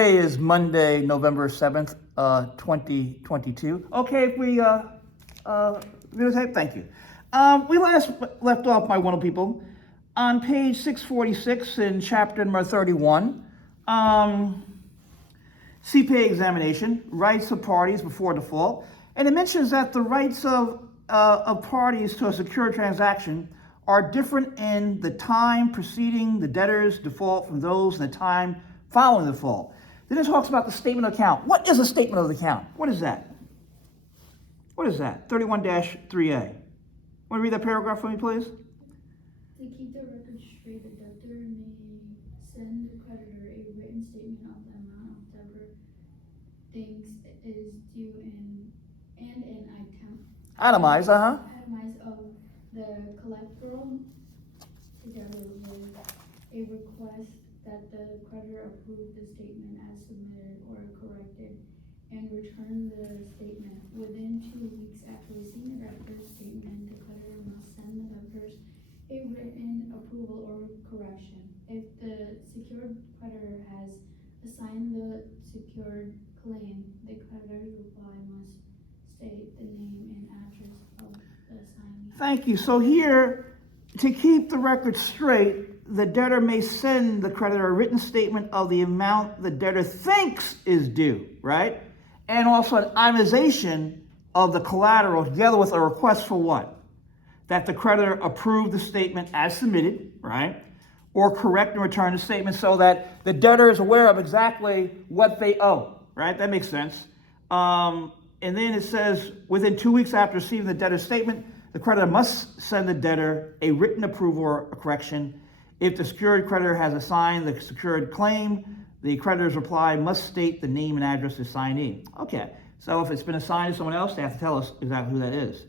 Today is Monday, November 7th, 2022. Okay, if we videotape, thank you. We last left off, my wonderful people, on page 646 in chapter number 31. CPA examination, rights of parties before default. And it mentions that the rights of parties to a secure transaction are different in the time preceding the debtor's default from those in the time following the default. Then it talks about the statement of account. What is a statement of account? What is that? What is that? 31-3A. Want to read that paragraph for me, please? To keep the record straight, the debtor may send the creditor a written statement of the amount of debtor thinks is due and an Itemize, itemize of the collateral together with a request that the creditor approve the statement as submitted or corrected and return the statement. Within 2 weeks after receiving the debtor's statement, the creditor must send the debtors a written approval or correction. If the secured creditor has assigned the secured claim, the creditor's reply must state the name and address of the assignee. Thank you. So here, to keep the record straight, the debtor may send the creditor a written statement of the amount the debtor thinks is due, right? And also an itemization of the collateral together with a request for what? That the creditor approve the statement as submitted, right? Or correct and return the statement so that the debtor is aware of exactly what they owe, right? That makes sense. And then it says, within 2 weeks after receiving the debtor's statement, the creditor must send the debtor a written approval or a correction. If the secured creditor has assigned the secured claim, the creditor's reply must state the name and address of the assignee. Okay, so if it's been assigned to someone else, they have to tell us exactly who that is.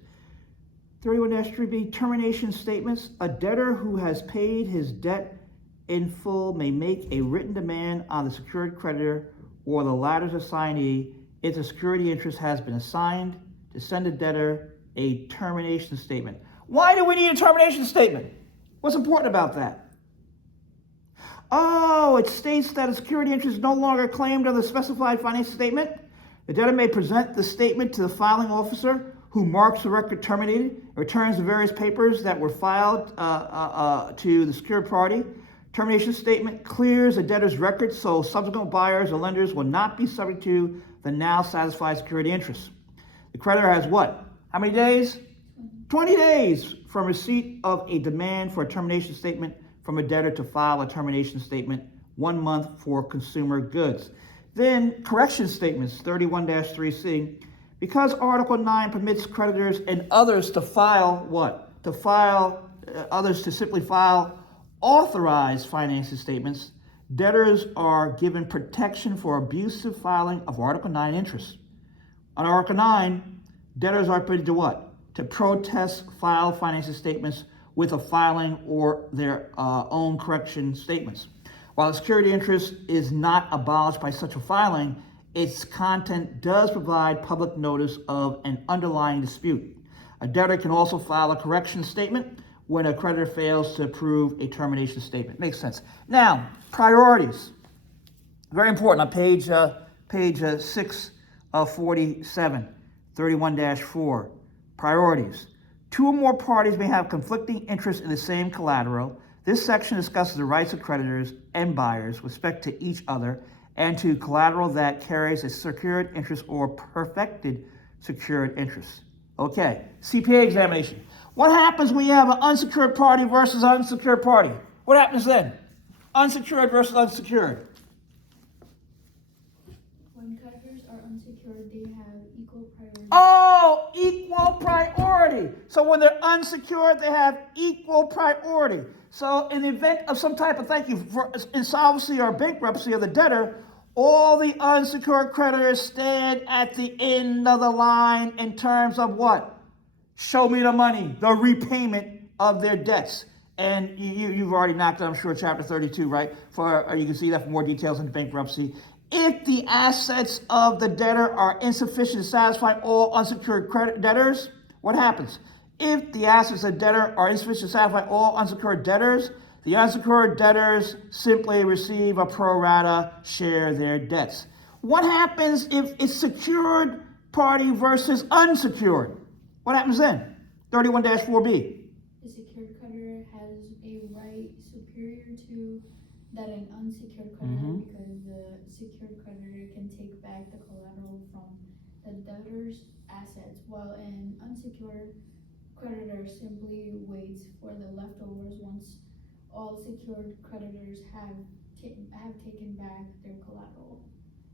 31-3B, termination statements. A debtor who has paid his debt in full may make a written demand on the secured creditor or the latter's assignee if the security interest has been assigned to send the debtor a termination statement. Why do we need a termination statement? What's important about that? Oh, it states that a security interest is no longer claimed under the specified financial statement. The debtor may present the statement to the filing officer who marks the record terminated, returns the various papers that were filed to the secured party. Termination statement clears the debtor's record so subsequent buyers or lenders will not be subject to the now satisfied security interest. The creditor has what? How many days? 20 days from receipt of a demand for a termination statement from a debtor to file a termination statement, 1 month for consumer goods. Then correction statements, 31-3C. Because Article 9 permits creditors and others to file what? Others to simply file authorized financial statements, debtors are given protection for abusive filing of Article 9 interest. On Article 9, debtors are permitted to what? To protest filed financial statements with a filing or their own correction statements. While the security interest is not abolished by such a filing, its content does provide public notice of an underlying dispute. A debtor can also file a correction statement when a creditor fails to approve a termination statement. Makes sense. Now, priorities. Very important on page 647, 31-4. Priorities. Two or more parties may have conflicting interests in the same collateral. This section discusses the rights of creditors and buyers with respect to each other and to collateral that carries a secured interest or perfected secured interest. Okay, CPA examination. What happens when you have an unsecured party versus an unsecured party? What happens then? Unsecured versus unsecured. When creditors are unsecured, they have equal priority. Oh, equal priority. So when they're unsecured, they have equal priority. So in the event of some type of, insolvency or bankruptcy of the debtor, all the unsecured creditors stand at the end of the line in terms of what? Show me the money, the repayment of their debts. And you've already knocked out, I'm sure, chapter 32, right? You can see that for more details in the bankruptcy. If the assets of the debtor are insufficient to satisfy all unsecured debtors, what happens? If the assets of the debtor are insufficient to satisfy all unsecured debtors, The unsecured debtors simply receive a pro rata share their debts. What happens if it's secured party versus unsecured? What happens then? 31-4B. The secured creditor has a right superior to that an unsecured creditor because the secured creditor can take back the collateral from the debtor's assets, while an unsecured creditor simply waits for the leftovers once all secured creditors have taken back their collateral.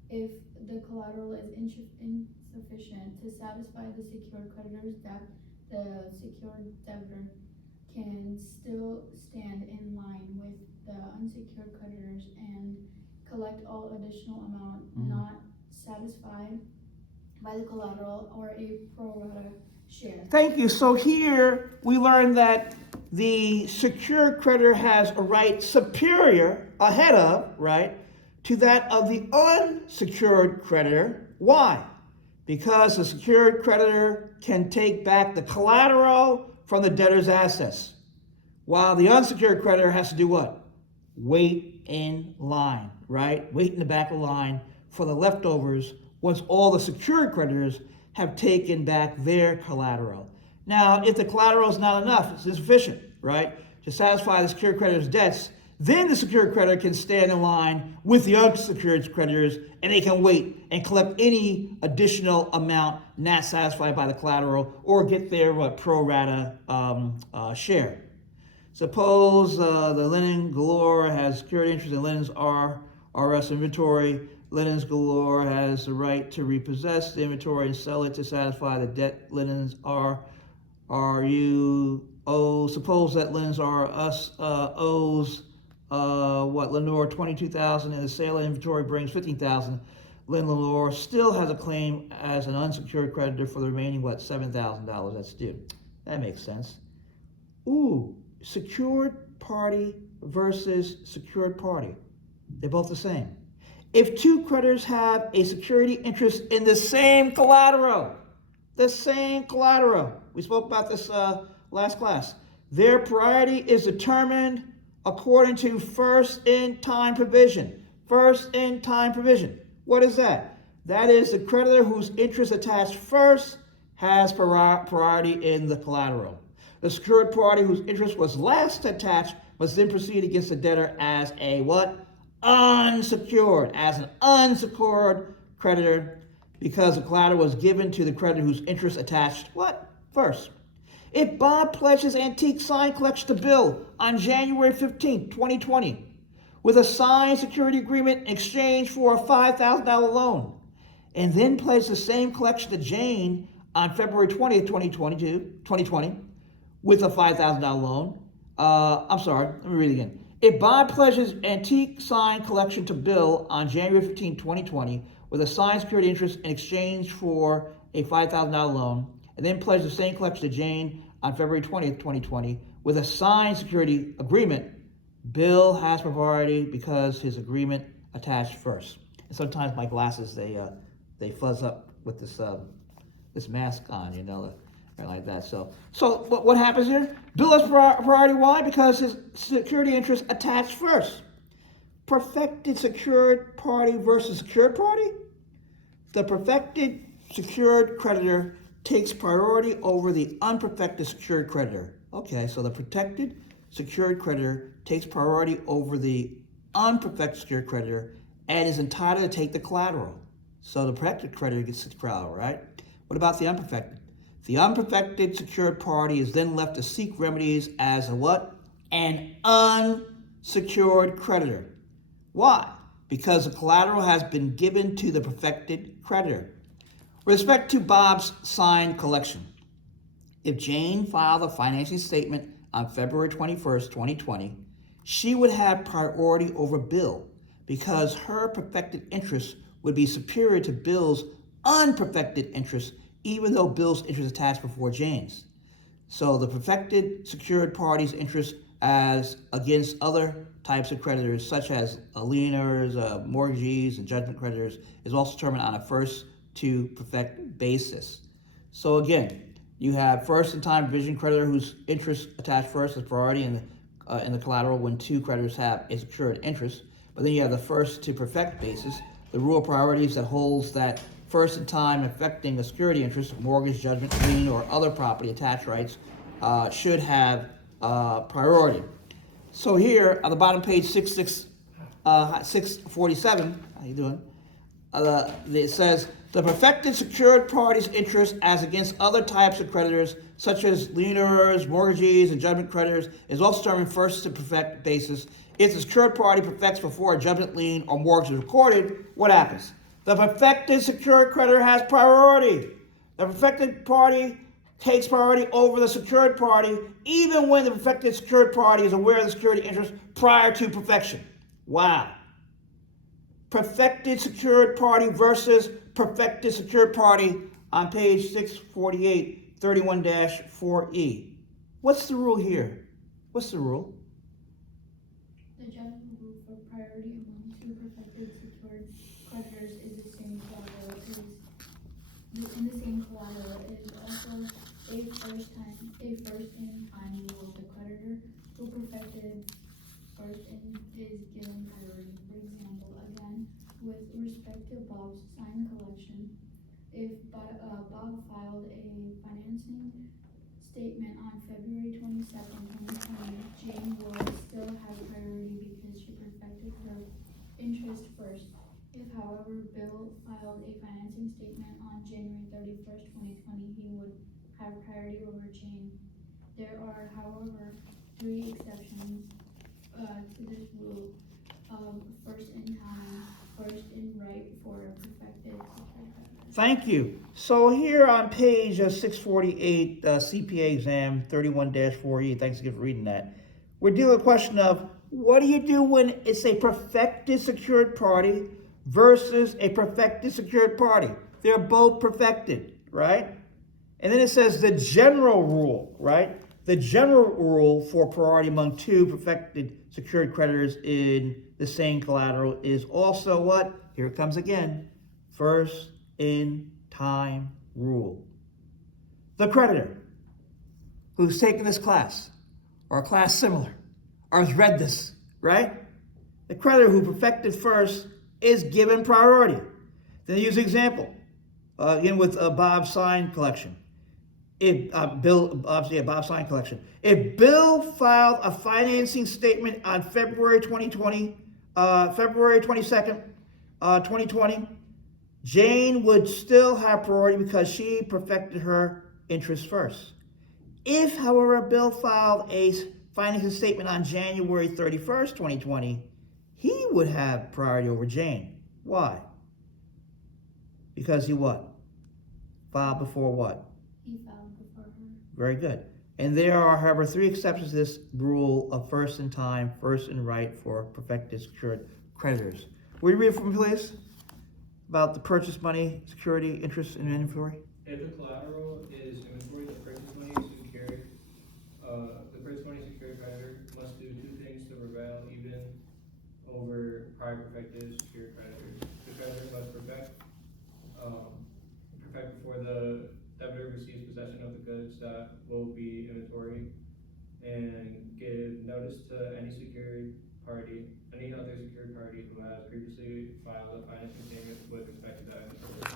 If the collateral is insufficient to satisfy the secured creditor's debt, the secured debtor can still stand in line with the unsecured creditors and collect all additional amount not satisfied by the collateral or a pro rata share. Thank you. So here we learn that the secured creditor has a right superior ahead of, right, to that of the unsecured creditor. Why? Because the secured creditor can take back the collateral from the debtor's assets, while the unsecured creditor has to do what? Wait in line, right? Wait in the back of the line for the leftovers once all the secured creditors have taken back their collateral. Now, if the collateral is not enough, it's insufficient, right, to satisfy the secured creditor's debts, then the secured creditor can stand in line with the unsecured creditors and they can wait and collect any additional amount not satisfied by the collateral or get their pro rata share. Suppose the Linen Galore has secured interest in Linens RS inventory. Linens Galore has the right to repossess the inventory and sell it to satisfy the debt Linens RU owes. Suppose that Linens RS owes Lenore $22,000 and the sale of inventory brings $15,000. Lenore still has a claim as an unsecured creditor for the remaining $7,000 that's due. That makes sense. Ooh, secured party versus secured party. They're both the same. If two creditors have a security interest in the same collateral, we spoke about this last class, their priority is determined according to first in time provision. First in time provision. What is that? That is the creditor whose interest attached first has priority in the collateral. The secured party whose interest was last attached must then proceed against the debtor as a what? Unsecured. As an unsecured creditor, because the collateral was given to the creditor whose interest attached what? First. If Bob pledges antique sign collection to Bill on January 15, 2020, with a signed security agreement in exchange for a $5,000 loan, and then pledges the same collection to Jane on February 20th, 2020, with a $5,000 loan. Let me read it again. If Bob pledges antique sign collection to Bill on January 15, 2020, with a signed security interest in exchange for a $5,000 loan, and then pledges the same collection to Jane on February 20th, 2020, with a signed security agreement, Bill has priority because his agreement attached first. And sometimes my glasses, they fuzz up with this mask on, like that. So what happens here? Bill has priority. Why? Because his security interest attached first. Perfected secured party versus secured party. The perfected secured creditor takes priority over the unperfected secured creditor. Okay, so the protected secured creditor takes priority over the unperfected secured creditor and is entitled to take the collateral. So the protected creditor gets the collateral, right? What about the unperfected? The unperfected secured party is then left to seek remedies as a what? An unsecured creditor. Why? Because the collateral has been given to the perfected creditor. With respect to Bob's signed collection, if Jane filed a financing statement on February 21st, 2020, she would have priority over Bill because her perfected interest would be superior to Bill's unperfected interest, even though Bill's interest attached before Jane's. So the perfected secured party's interest as against other types of creditors, such as lieners, mortgagees, and judgment creditors, is also determined on a first to perfect basis. So again, you have first in time provision creditor whose interest attached first as priority, and in the collateral when two creditors have a secured interest. But then you have the first to perfect basis, the rule of priorities that holds that first in time affecting a security interest, mortgage, judgment, lien, or other property attached rights should have priority. So here on the bottom page 647, how you doing? It says the perfected secured party's interest as against other types of creditors such as lieners, mortgagees, and judgment creditors is also determined first to perfect basis. If the secured party perfects before a judgment, lien, or mortgage is recorded, what happens? The perfected secured creditor has priority. The perfected party takes priority over the secured party, even when the perfected secured party is aware of the security interest prior to perfection. Wow. Perfected secured party versus perfected secured party on page 648, 31-4E. What's the rule here? What's the rule? The general rule for priority among two perfected secured creditors is the same collateral in the same collateral. It is also a first in time rule. The creditor who perfected first in is given priority. For example, again, with respect to Bob's sign collection, if Bob filed a financing statement on February 22nd, 2020, Jane would still have priority because she perfected her interest first. If, however, Bill filed a financing statement on January 31st, 2020, he would have priority over Jane. There are, however, 3 exceptions to this rule. First in time, first in right for perfected secured creditors. Thank you. So here on page 648, CPA exam 31-4E, thanks again for reading that. We're dealing with a question of what do you do when it's a perfected secured party versus a perfected secured party? They're both perfected, right? And then it says the general rule, right? The general rule for priority among two perfected secured creditors in the same collateral is also what? Here it comes again. First in time rule. The creditor who's taken this class or a class similar or has read this, right? The creditor who perfected first is given priority. Then use an example. Again with Bob's sign collection. If Bob's sign collection. If Bill filed a financing statement on February 22nd, 2020, Jane would still have priority because she perfected her interest first. If, however, Bill filed a financing statement on January 31st, 2020, he would have priority over Jane. Why? Because he what? Filed before what? He filed before her. Very good. And there are, however, 3 exceptions to this rule of first in time, first in right for perfected secured creditors. Will you read it for me, please? About the purchase money, security, interest, and inventory? If the collateral is inventory, the purchase money is secured. The purchase money secured creditor must do 2 things to prevail even over prior perfected secured creditors. The creditor must perfect before the debtor receives possession of the goods that will be inventory, and give notice to any secured party, any other secured party who has previously filed a financing statement with respect to that inventory.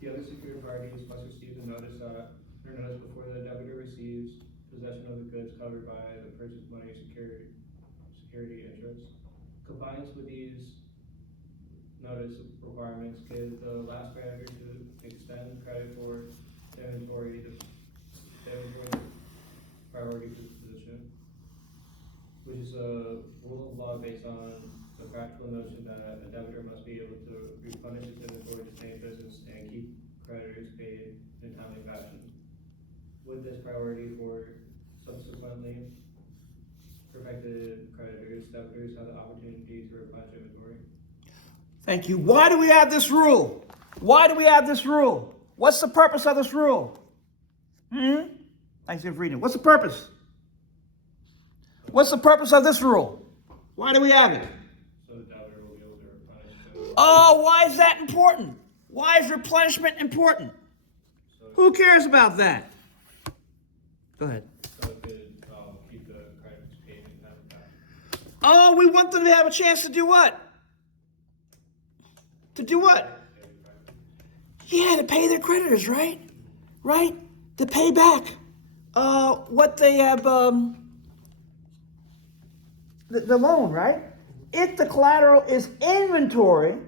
The other secured parties must receive the notice before the debtor receives possession of the goods covered by the purchase money security interest. Compliance with these notice requirements give the last creditor to extend credit for the inventory priority position, which is a rule of law based on the practical notion that a debtor must be able to replenish its inventory to stay in business and keep creditors paid in a timely fashion. With this priority for subsequently perfected creditors, debtors have the opportunity to replenish inventory. Thank you. Why do we have this rule? Why do we have this rule? What's the purpose of this rule? Thanks for reading. What's the purpose? What's the purpose of this rule? Why do we have it? So the debtor will be able to replenish. Oh, why is that important? Why is replenishment important? Who cares about that? Go ahead. So it could Oh, we want them to have a chance to do what? To do what? Yeah, to pay their creditors, right? Right? To pay back what they have, the loan, right? If the collateral is inventory,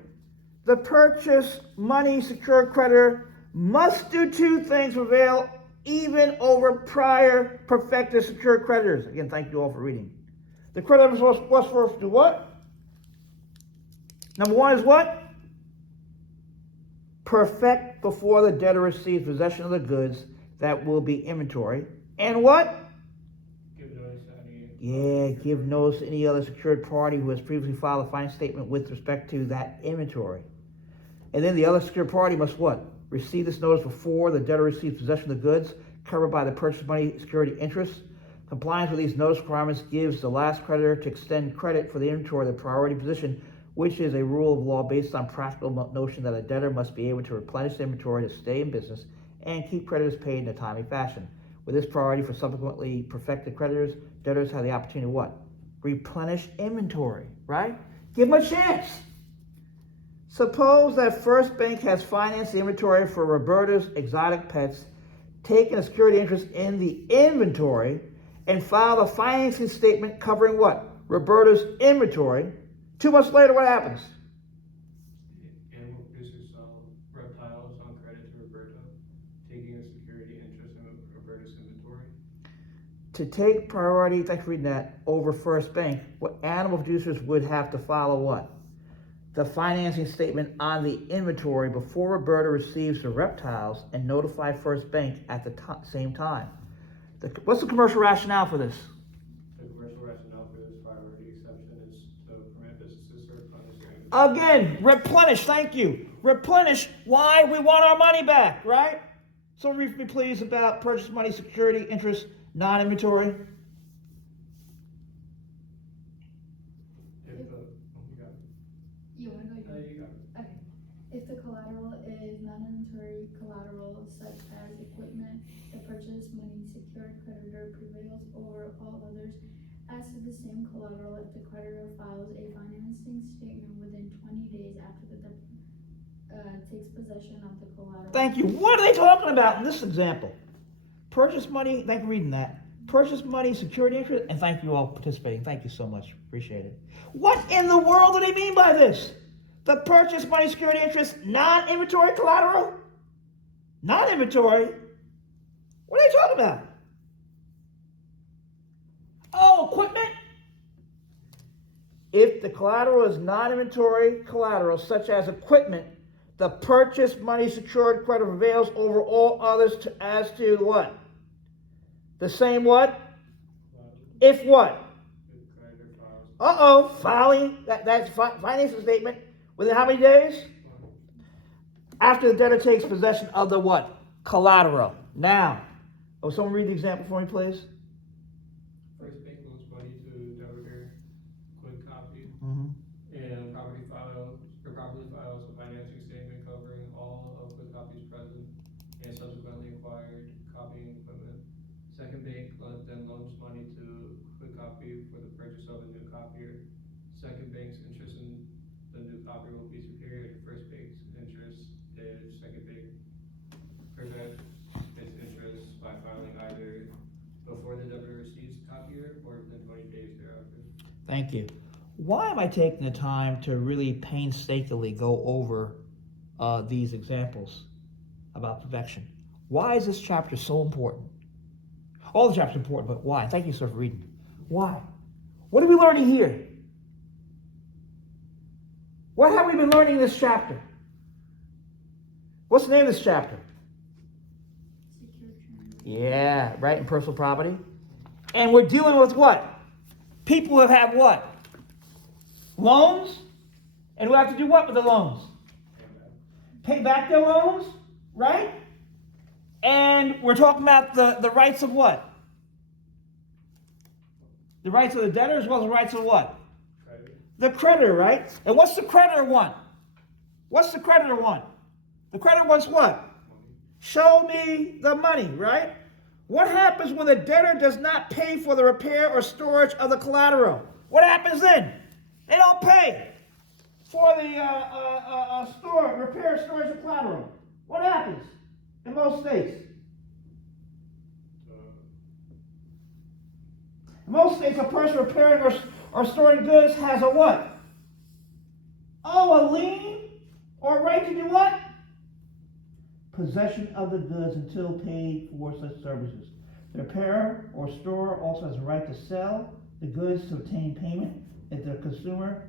the purchase money secured creditor must do two things to prevail even over prior perfected secured creditors. Again, thank you all for reading. The creditor was supposed to do what? Number one is what? Perfect before the debtor receives possession of the goods that will be inventory. And what? Give notice to any. Yeah, give notice to any other secured party who has previously filed a finance statement with respect to that inventory. And then the other secured party must what? Receive this notice before the debtor receives possession of the goods covered by the purchase money security interest. Compliance with these notice requirements gives the last creditor to extend credit for the inventory the priority position, which is a rule of law based on practical notion that a debtor must be able to replenish the inventory to stay in business and keep creditors paid in a timely fashion. With this priority for subsequently perfected creditors, debtors have the opportunity to what? Replenish inventory, right? Give them a chance. Suppose that First Bank has financed the inventory for Roberta's exotic pets, taken a security interest in the inventory, and filed a financing statement covering what? Roberta's inventory. 2 months later, what happens? Animal producers sell reptiles on credit to Roberta, taking a security interest in Roberta's inventory. To take priority, thanks for reading that, over First Bank, what animal producers would have to follow what? The financing statement on the inventory before Roberta receives the reptiles and notify First Bank at the same time. What's the commercial rationale for this? The commercial rationale for this priority exception is to permit businesses to replenish their inventory. Again, replenish, thank you. Replenish, why? We want our money back, right? So read me please about purchase money security interest non-inventory. If the, you got it. You wanna go? You got it. Okay. If the collateral is non-inventory collateral such as equipment, the purchase money secured creditor prevails over all others as to the same collateral if the creditor files a financing statement within 20 days after the debtor takes possession of the collateral. Thank you. What are they talking about in this example? Purchase money, thank you for reading that. Purchase money, security interest, and thank you all for participating. Thank you so much. Appreciate it. What in the world do they mean by this? The purchase money, security interest, non-inventory collateral? Non-inventory? What are they talking about? Oh, equipment? If the collateral is non-inventory collateral, such as equipment, the purchase money secured creditor prevails over all others as to what? The same what? If what? The creditor files. Filing, that's financing statement within how many days? After the debtor takes possession of the what? Collateral. Now, someone read the example for me, please? First Bank loans money to debtor, quick copy, Mm-hmm. and properly files a financing statement covering all of quick copies present and subsequently acquired copying equipment. Second Bank then loans money to quick copy for the purchase of a new copier. Second Bank's interest in the new copier will be superior to First Bank's interest if Second Bank prevents its interest by filing either before the debtor receives the copier or within 20 days thereafter. Thank you. Why am I taking the time to really painstakingly go over these examples about perfection? Why is this chapter so important? All the chapters are important, but why? Thank you, sir, for reading. Why? What are we learning here? What have we been learning in this chapter? What's the name of this chapter? Secured transfer. Yeah, right, in personal property. And we're dealing with what? People who have what? Loans? And who have to do what with the loans? Pay back their loans, right? And we're talking about the rights of what? The rights of the debtor as well as the rights of what? Creditor. The creditor, right? And what's the creditor want? What's the creditor want? The creditor wants what? Show me the money, right? What happens when the debtor does not pay for the repair or storage of the collateral? What happens then? They don't pay for the store, repair, storage, or collateral. What happens in most states? In most states, a person repairing or storing goods has a what? Oh, a lien or a right to do what? Possession of the goods until paid for such services. The repairer or storer also has a right to sell the goods to obtain payment if the customer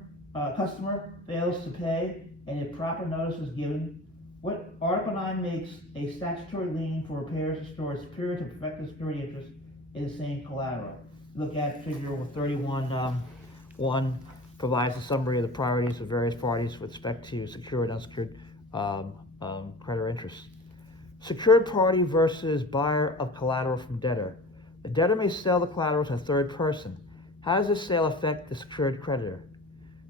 fails to pay and if proper notice is given. What Article 9 makes a statutory lien for repairs or storage superior to perfected security interest in the same collateral. Look at Figure 31.1 provides a summary of the priorities of various parties with respect to secured and unsecured creditor interests. Secured party versus buyer of collateral from debtor. The debtor may sell the collateral to a third person. How does this sale affect the secured creditor?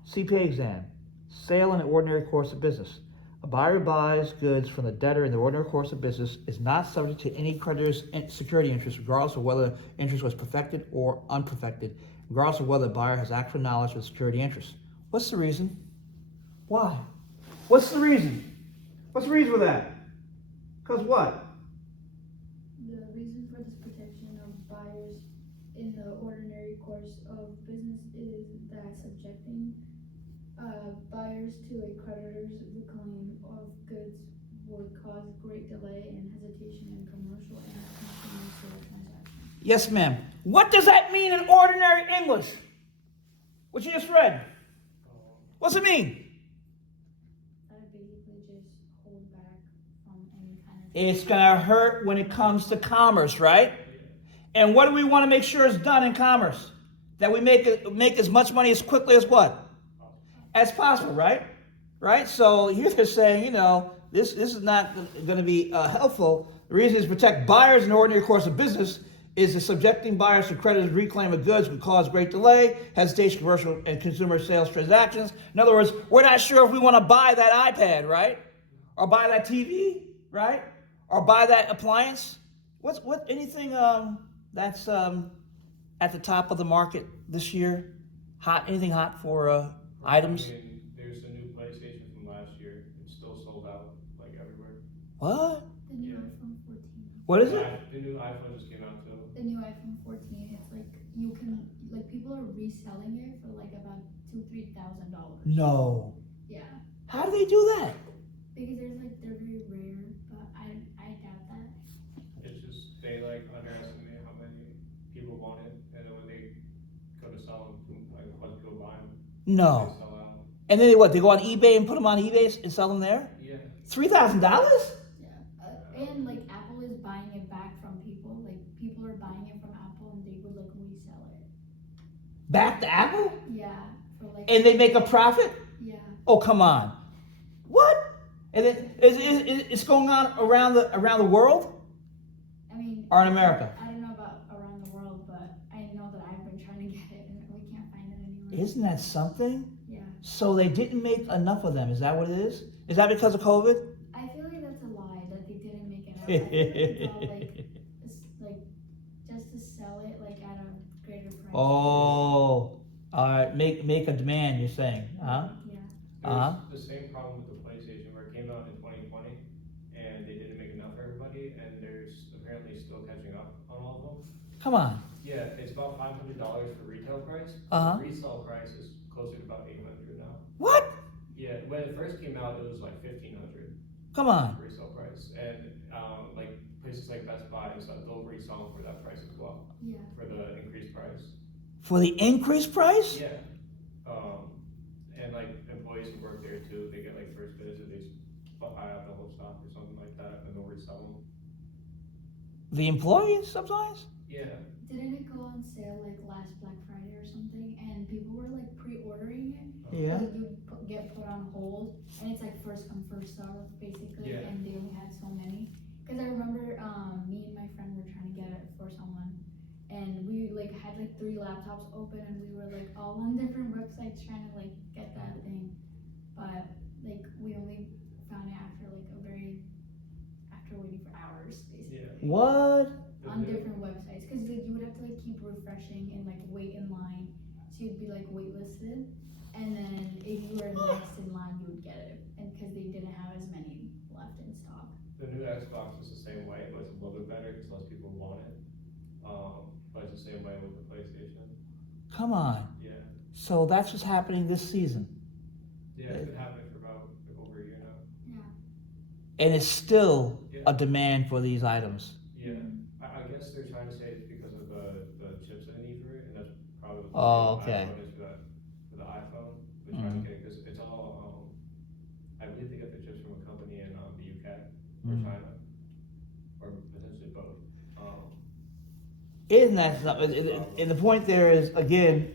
CPA exam. Sale in the ordinary course of business. A buyer who buys goods from the debtor in the ordinary course of business is not subject to any creditor's security interest, regardless of whether interest was perfected or unperfected, regardless of whether the buyer has actual knowledge of the security interest. What's the reason? Why? What's the reason? What's the reason for that? Because what? The reason for this protection of buyers in the ordinary course of business is that subjecting buyers to a creditor's reclaim of goods would cause great delay and hesitation in commercial and consumer sale transactions. Yes, ma'am. What does that mean in ordinary English? What you just read? What's it mean? That basically just hold back from any kind of... It's gonna hurt when it comes to commerce, right? And what do we want to make sure is done in commerce? That we make as much money as quickly as what? As possible, right? Right? So here they're saying, this is not going to be helpful. The reason is to protect buyers in the ordinary course of business is that subjecting buyers to creditors' reclaim of goods would cause great delay, hesitation, commercial and consumer sales transactions. In other words, we're not sure if we want to buy that iPad, right? Or buy that TV, right? Or buy that appliance. Anything that's at the top of the market this year? Hot? Anything hot for items? I mean, there's a new PlayStation from last year. It's still sold out, like, everywhere. What? The new Yeah. iPhone 14. What is it? The new iPhone just came out too. The new iPhone 14, it's like, you can, like, people are reselling it for like about $2,000-$3,000. No. Yeah. How do they do that? Because they're very rare, but I doubt that. It's just, they underestimate how many people want it, and then when they go to sell them, let's go buy them. No. They sell out. And then they go on eBay and put them on eBay and sell them there? Yeah. $3,000? Yeah. And like Apple is buying it back from people. Like people are buying it from Apple and they would like resell it. Back to Apple? Yeah. For like. And they make a profit? Yeah. Oh, come on. What? And then it's going on around the world? I mean. Or in America? I don't know about around the world, but I know that I've been trying to get it and we can't find it anywhere. Isn't that something? Yeah. So they didn't make enough of them. Is that what it is? Is that because of COVID? I feel like that's a lie that they didn't make enough. I feel like it's all like just to sell it like at a greater price. Oh, all right. Make a demand. You're saying, huh? Yeah. Uh-huh. There's the same problem with the PlayStation where it came out in 2020 and they didn't make enough for everybody, and they're apparently still catching up on all of them. Come on. Yeah, it's about $500 for retail price. Uh-huh. The resale price is closer to about $800 now. What? Yeah, when it first came out, it was like $1,500 Come on. resale price, and like places like Best Buy and stuff, they'll resell them for that price as well, Yeah. for the increased price. For the increased price? Yeah, and like employees who work there too, they get like first bids, or they just buy out the whole stock or something like that, and they'll resell them. The employees sometimes? Yeah. Didn't it go on sale like last Black Friday or something, and people were like pre-ordering it? Yeah. Like you get put on hold, and it's like first come first serve basically, Yeah. and they only had so many. Cause I remember me and my friend were trying to get it for someone, and we like had like 3 laptops open, and we were like all on different websites trying to like get that thing, but like we only found it after waiting for hours basically. Yeah. What? On different websites, because like, you would have to like keep refreshing and like wait in line, so you'd be like waitlisted, and then if you were next in line, you would get it, and because they didn't have as many left in stock. The new Xbox is the same way, but it's a little bit better because less people want it. But it's the same way with the PlayStation. Come on. Yeah. So that's what's happening this season. Yeah, it's been happening for about over a year now. Yeah. And it's still Yeah. a demand for these items. Yeah. I guess they're trying to say it's because of the chips they need for it, and that's probably what Oh, the okay. iPhone is for the iPhone. They're trying to get it because it's all. I believe they get the chips from a company in the UK or China, or potentially both. Isn't that something? And the point there is, again,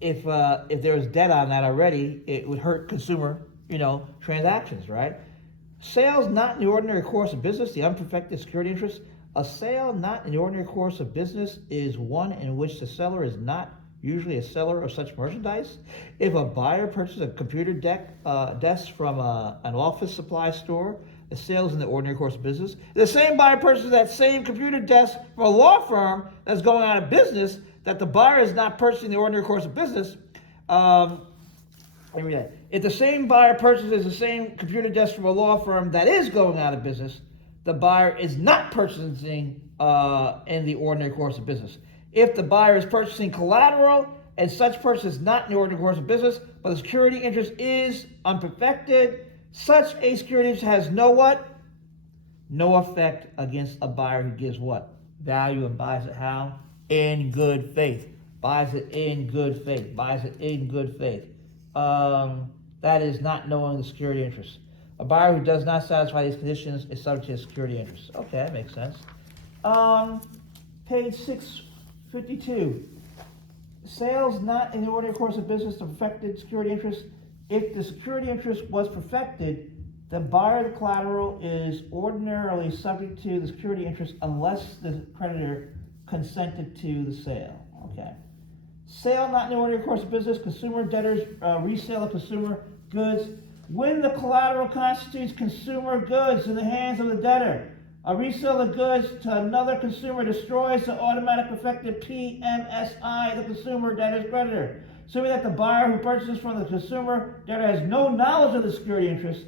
if there was debt on that already, it would hurt consumer, transactions, right? Sales not in the ordinary course of business, the unperfected security interest. A sale not in the ordinary course of business is one in which the seller is not usually a seller of such merchandise. If a buyer purchases a computer desk from an office supply store, the sale is in the ordinary course of business. The same buyer purchases that same computer desk from a law firm that's going out of business, that the buyer is not purchasing the ordinary course of business. If the same buyer purchases the same computer desk from a law firm that is going out of business, the buyer is not purchasing in the ordinary course of business. If the buyer is purchasing collateral and such purchase is not in the ordinary course of business, but the security interest is unperfected, such a security interest has no what? No effect against a buyer who gives what? Value and buys it how? In good faith. Buys it in good faith. Buys it in good faith. That is not knowing the security interest. A buyer who does not satisfy these conditions is subject to a security interest. Okay, that makes sense. Page 652. Sales not in the ordinary course of business to perfected security interest. If the security interest was perfected, the buyer of the collateral is ordinarily subject to the security interest unless the creditor consented to the sale. Okay. Sale not in the ordinary course of business, consumer debtors resale of consumer goods. When the collateral constitutes consumer goods in the hands of the debtor, a resale of goods to another consumer destroys the automatic perfected PMSI, the consumer debtor's creditor. Assuming that the buyer who purchases from the consumer debtor has no knowledge of the security interest,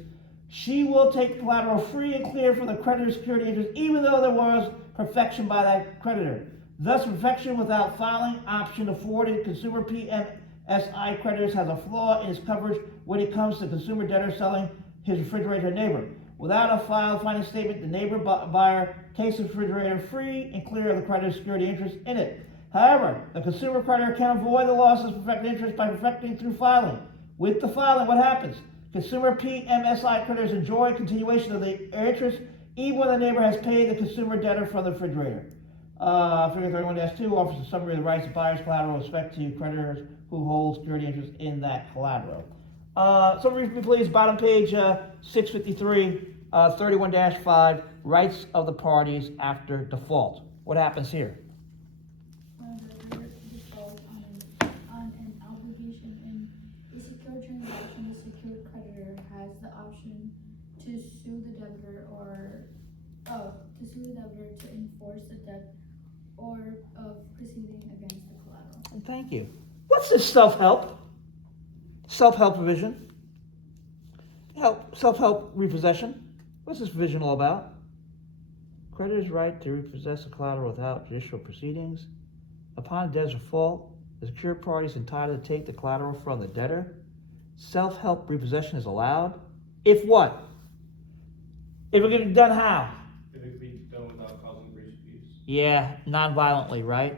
she will take collateral free and clear from the creditor's security interest, even though there was perfection by that creditor. Thus, perfection without filing option afforded consumer PMSI creditors has a flaw in its coverage when it comes to consumer debtor selling his refrigerator to a neighbor. Without a filed finance statement, the neighbor buyer takes the refrigerator free and clear of the creditor's security interest in it. However, the consumer creditor can avoid the loss of perfected interest by perfecting through filing. With the filing, what happens? Consumer PMSI creditors enjoy continuation of the interest even when the neighbor has paid the consumer debtor for the refrigerator. Figure 31-2 offers a summary of the rights of buyers' collateral with respect to creditors who hold security interest in that collateral. So read me please, bottom page 653, 31-5, rights of the parties after default. What happens here? When the debtor defaults on an obligation in a secured transaction, the secured creditor has the option to sue the debtor to enforce the debt or of proceeding against the collateral. And thank you. What's this self-help? Self-help provision? Self-help repossession? What's this provision all about? Creditor's right to repossess a collateral without judicial proceedings. Upon a debtor's default, the secured party is entitled to take the collateral from the debtor. Self-help repossession is allowed. If what? If it can be done how? If it could be done without causing breach of peace. Yeah, non-violently, right?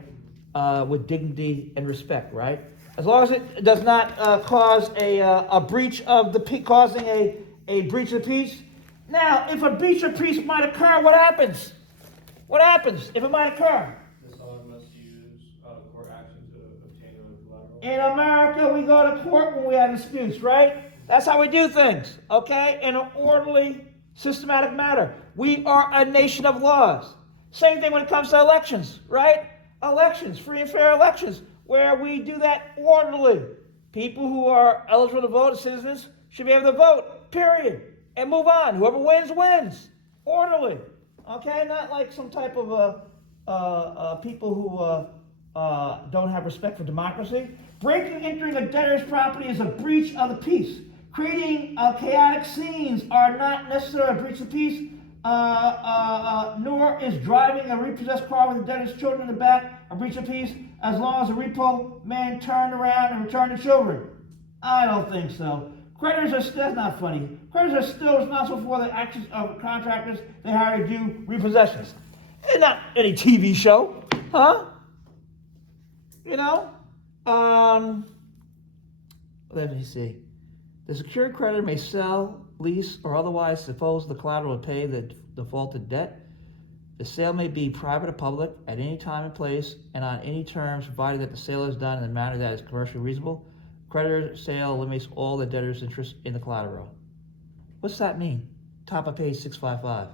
With dignity and respect, right? As long as it does not cause a breach of the peace, causing a breach of peace. Now, if a breach of peace might occur, what happens? What happens if it might occur? The seller must use court action to obtain the collateral. In America, we go to court when we have disputes, right? That's how we do things, okay? In an orderly, systematic manner. We are a nation of laws. Same thing when it comes to elections, right? Elections, free and fair elections, where we do that orderly. People who are eligible to vote, citizens, should be able to vote, period. And move on. Whoever wins, wins. Orderly. Okay? Not like some type of people don't have respect for democracy. Breaking and entering a debtor's property is a breach of the peace. Creating chaotic scenes are not necessarily a breach of peace, nor is driving a repossessed car with the debtor's children in the back a breach of peace, as long as the repo man turned around and returned the children. I don't think so. Creditors are still, that's not funny. Creditors are still responsible for the actions of contractors they hire to do repossessions. It's not any TV show, huh? You know? Let me see. The secured creditor may sell, lease, or otherwise dispose of the collateral to pay the defaulted debt. The sale may be private or public at any time and place and on any terms, provided that the sale is done in a manner that is commercially reasonable. Creditor sale eliminates all the debtor's interest in the collateral. What's that mean? Top of page 655.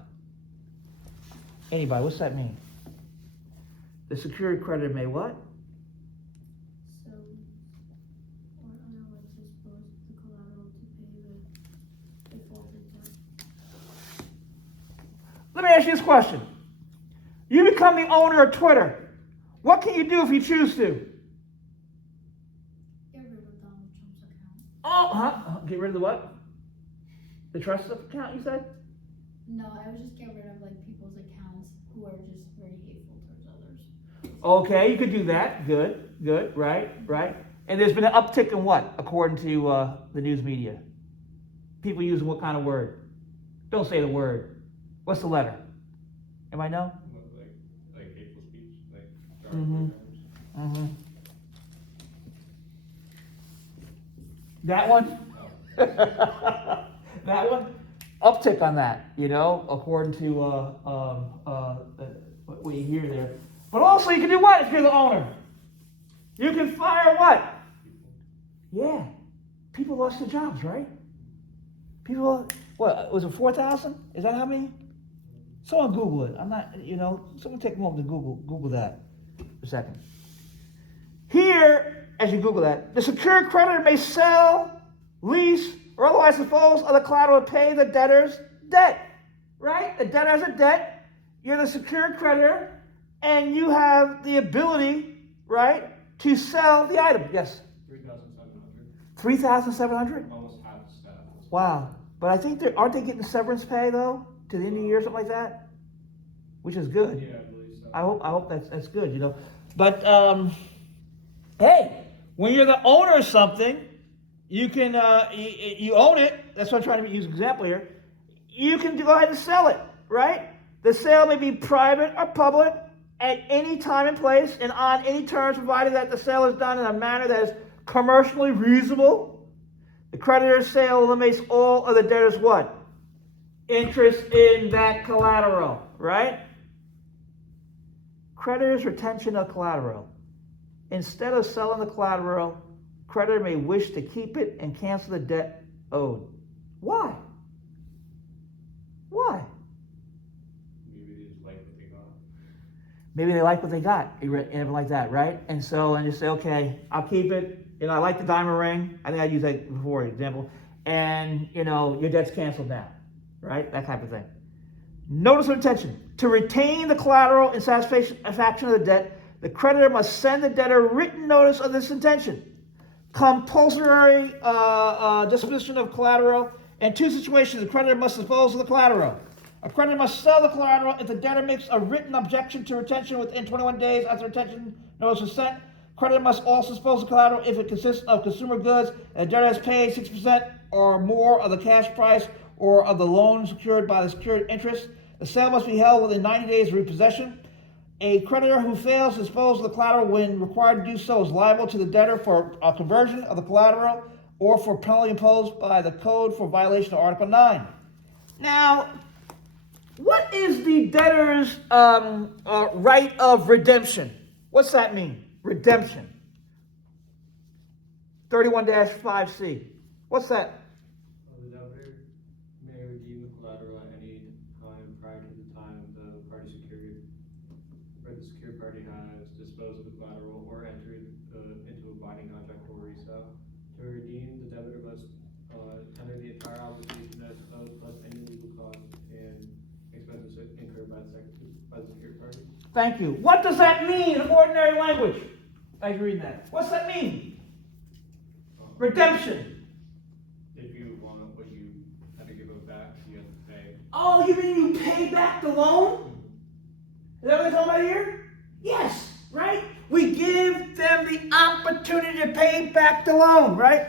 Anybody, what's that mean? The secured creditor may what? So, or otherwise dispose of the collateral to pay the defaulted debt. Let me ask you this question. You become the owner of Twitter. What can you do if you choose to? Get rid of Donald Trump's account. Oh, huh? Get rid of the what? The trust account, you said? No, I would just get rid of like people's accounts who are just very hateful towards others. Okay, you could do that. Good, right. And there's been an uptick in what, according to the news media? People using what kind of word? Don't say the word. What's the letter? Anybody know? Like hateful speech, like That one? That one? Uptick on that, according to what you hear there. But also you can do what if you're the owner? You can fire what? Yeah. People lost their jobs, right? People, what, was it 4,000? Is that how many? Someone Google it. I'm not, someone take a moment to Google that for a second. Here, as you Google that, the secured creditor may sell, lease, or otherwise dispose of the collateral to pay the debtor's debt. Right? The debtor has a debt. You're the secured creditor, and you have the ability, right, to sell the item. Yes? 3,700. 3,700? Almost half the staff. Wow. But I think aren't they getting severance pay though to the end of the year, something like that, which is good. Yeah, I believe so. I hope that's good, But hey, when you're the owner of something, you can you own it. That's what I'm trying to use an example here. You can go ahead and sell it, right? The sale may be private or public at any time and place and on any terms, provided that the sale is done in a manner that is commercially reasonable. The creditor's sale eliminates all of the debtor's what? Interest in that collateral, right? Creditor's retention of collateral. Instead of selling the collateral, creditor may wish to keep it and cancel the debt owed. Why? Why? Maybe they just like what they got. Maybe they like what they got, and like that, right? And you say, okay, I'll keep it. I like the diamond ring. I think I used that before, example. And, your debt's canceled now, right? That type of thing. Notice of intention. To retain the collateral in satisfaction of the debt, the creditor must send the debtor written notice of this intention. Compulsory disposition of collateral. In two situations, the creditor must dispose of the collateral. A creditor must sell the collateral if the debtor makes a written objection to retention within 21 days after retention notice was sent. Creditor must also dispose of collateral if it consists of consumer goods and the debtor has paid 6% or more of the cash price or of the loan secured by the secured interest. The sale must be held within 90 days of repossession. A creditor who fails to dispose of the collateral when required to do so is liable to the debtor for a conversion of the collateral or for penalty imposed by the code for violation of Article 9. Now, what is the debtor's right of redemption? What's that mean? Redemption. 31-5C. What's that? The debtor may redeem the collateral at any time prior to the time the party secured, where the secured party has disposed of the collateral or entered into a binding contract for resale. To redeem, the debtor must tender the entire obligation as owed plus any legal costs and expenses incurred by the secured party. Thank you. What does that mean in ordinary language? I read that. What's that mean? Redemption. If you want what you have to give it back, you have to pay. Oh, you mean you pay back the loan? Is that what they're talking about here? Yes, right? We give them the opportunity to pay back the loan, right?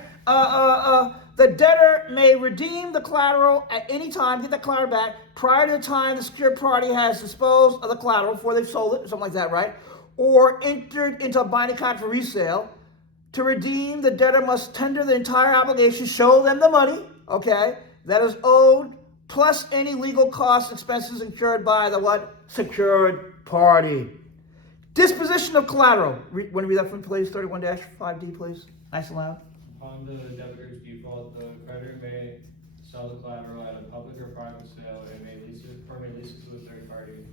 The debtor may redeem the collateral at any time, get the collateral back, prior to the time the secured party has disposed of the collateral before they've sold it, or something like that, right? Or entered into a binding contract for resale. To redeem, the debtor must tender the entire obligation, show them the money, okay, that is owed, plus any legal costs, expenses incurred by the what? Secured party. Disposition of collateral. Want to read that from please? 31-5D, please. Nice and loud. Upon the debtor's default, the creditor may sell the collateral at a public or private sale and may lease it to a third party.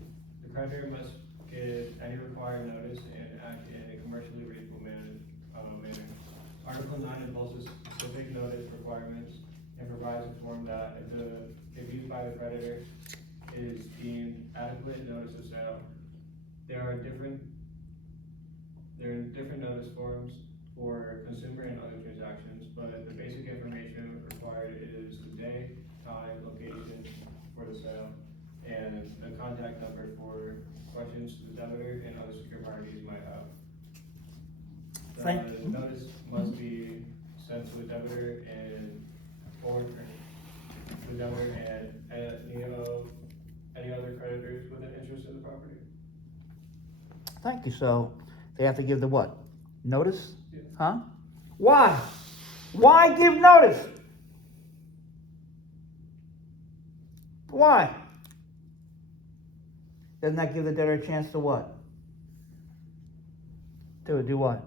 The creditor must give any required notice and act in a commercially reasonable manner. Article 9 imposes specific notice requirements and provides a form that, if used by the creditor, is deemed adequate notice of sale. There are different notice forms for consumer and other transactions, but the basic information required is the day, time, location for the sale, and a contact number for questions the debtor and other secured parties might have. The notice must be sent to the debtor and any other creditors with an interest in the property. Thank you. So they have to give the what? Notice? Yeah. Huh? Why? Why give notice? Why? Doesn't that give the debtor a chance to what? To do what?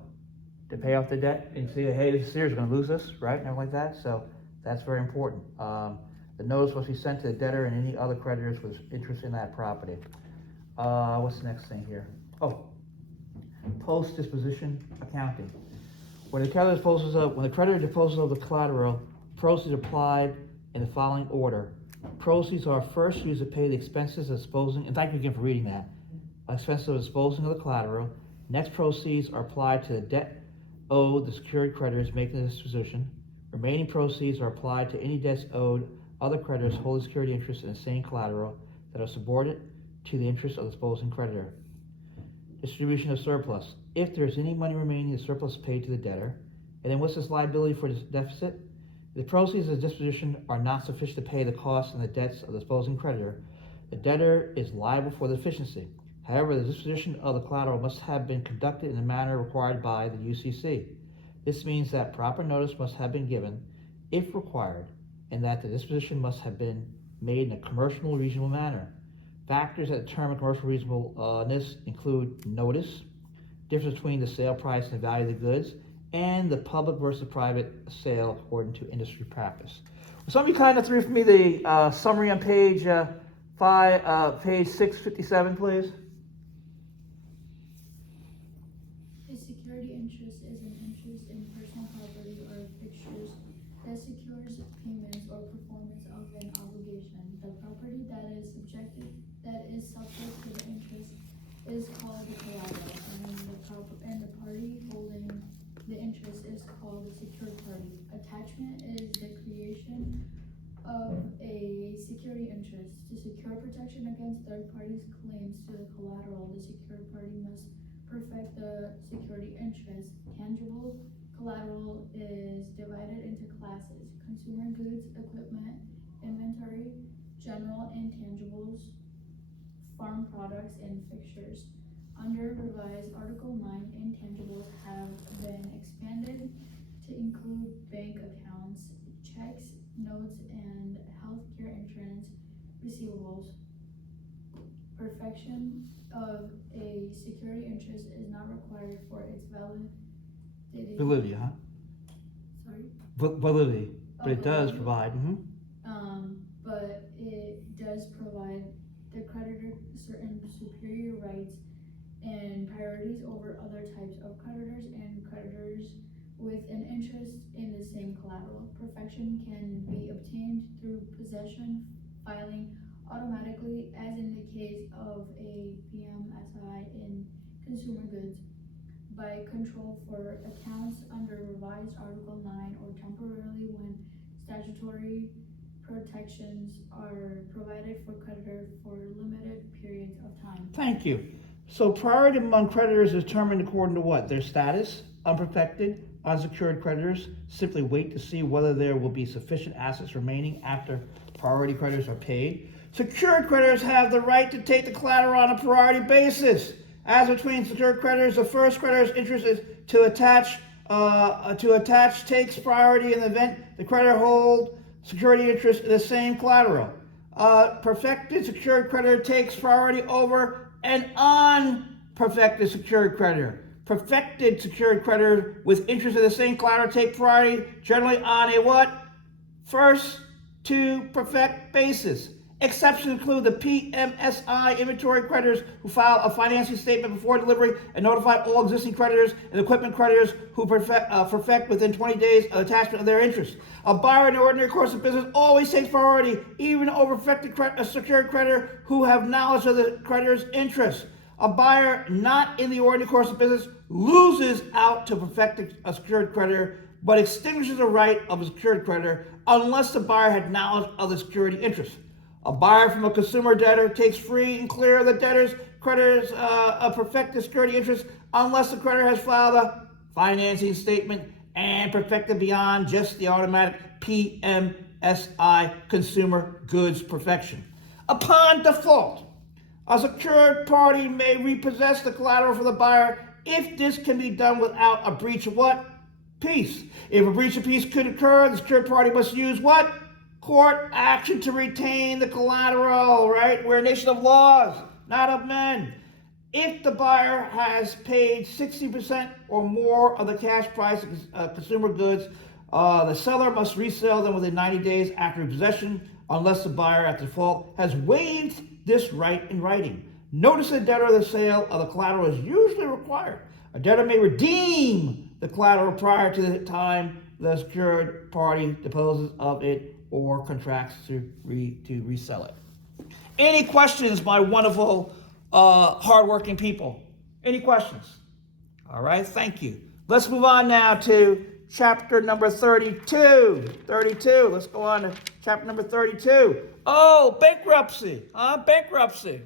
To pay off the debt and see, hey, this Sears is going to lose this, right? And everything like that. So that's very important. The notice must be sent to the debtor and any other creditors with interest in that property. What's the next thing here? Oh, post-disposition accounting. When the creditor disposes of the collateral, proceeds are applied in the following order. Proceeds are first used to pay the expenses of disposing, and thank you again for reading that. Expenses of disposing of the collateral. Next, proceeds are applied to the debt owed the secured creditors making the disposition. Remaining proceeds are applied to any debts owed other creditors holding security interest in the same collateral that are subordinate to the interest of the disposing creditor. Distribution of surplus. If there is any money remaining, the surplus is paid to the debtor. And then what's this liability for this deficit? The proceeds of the disposition are not sufficient to pay the costs and the debts of the disposing creditor. The debtor is liable for the deficiency. However, the disposition of the collateral must have been conducted in the manner required by the UCC. This means that proper notice must have been given, if required, and that the disposition must have been made in a commercial reasonable manner. Factors that determine commercial reasonableness include notice, difference between the sale price and the value of the goods, and the public versus private sale according to industry practice. Will somebody kind of threw for me the summary on page 657, please? A security interest is an interest in personal property or fixtures that secures payments or performance of an obligation. The property that is subject to the interest is called the collateral, and the party holding the interest is called the secured party. Attachment is the creation of a security interest. To secure protection against third parties' claims to the collateral, the secured party must perfect the security interest. Tangible collateral is divided into classes: consumer goods, equipment, inventory, general intangibles, farm products, and fixtures. Under revised Article 9, intangibles have been expanded to include bank accounts, checks, notes, and healthcare insurance receivables. Perfection of a security interest is not required for its validity. Validity, huh? Sorry? Validity, but it does Validity. provide. But it does provide the creditor certain superior rights and priorities over other types of creditors and creditors with an interest in the same collateral. Perfection can be obtained through possession, filing, automatically, as in the case of a PMSI in consumer goods, by control for accounts under revised Article 9 or temporarily when statutory protections are provided for creditor for limited periods of time. Thank you. So priority among creditors is determined according to what? Their status, unprotected, unsecured creditors simply wait to see whether there will be sufficient assets remaining after priority creditors are paid. Secured creditors have the right to take the collateral on a priority basis. As between secured creditors, the first creditor's interest is to attach takes priority in the event the creditor hold security interest in the same collateral. Perfected secured creditor takes priority over an unperfected secured creditor. Perfected secured creditor with interest in the same collateral take priority generally on a what? First to perfect basis. Exceptions include the PMSI inventory creditors who file a financing statement before delivery and notify all existing creditors and equipment creditors who perfect within 20 days of attachment of their interest. A buyer in the ordinary course of business always takes priority, even over perfected secured creditor who have knowledge of the creditor's interest. A buyer not in the ordinary course of business loses out to perfected a secured creditor, but extinguishes the right of a secured creditor unless the buyer had knowledge of the security interest. A buyer from a consumer debtor takes free and clear of the debtor's creditor's perfected security interest unless the creditor has filed a financing statement and perfected beyond just the automatic PMSI consumer goods perfection. Upon default, a secured party may repossess the collateral for the buyer if this can be done without a breach of what? Peace. If a breach of peace could occur, the secured party must use what? Court action to retain the collateral, right? We're a nation of laws, not of men. If the buyer has paid 60% or more of the cash price of consumer goods, the seller must resell them within 90 days after possession, unless the buyer at default has waived this right in writing. Notice the debtor of the sale of the collateral is usually required. A debtor may redeem the collateral prior to the time the secured party disposes of it or contracts to resell it. Any questions, my wonderful, hardworking people? Any questions? All right, thank you. Let's move on now to chapter number 32. 32, let's go on to chapter number 32. Oh, bankruptcy, bankruptcy.